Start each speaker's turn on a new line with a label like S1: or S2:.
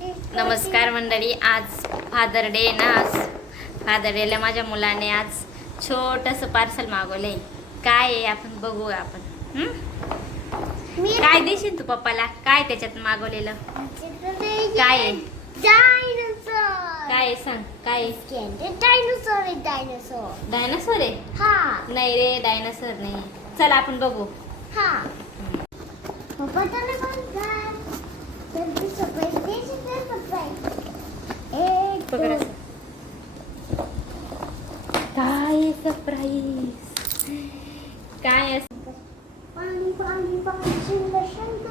S1: नमस्कार मंडळी आज फादर डे ना आज फादर डेला माझ्या मुलाने आज छोटंसं पार्सल मागवलंय. काय आहे आपण बघू आपण?
S2: मी
S1: काय देशील तू पप्पाला? काय त्याच्यात मागवलेलं? काय आहे? काय आहे सांग काय आहे?
S2: डायनोसॉर आहे डायनोसॉर
S1: डायनासोर आहे?
S2: हा.
S1: नाही रे डायनासोर नाही. चल आपण बघू.
S2: हा. पप्पा fotografia. Cai essa é pra isso. Cai essa. Vai, vai, vai,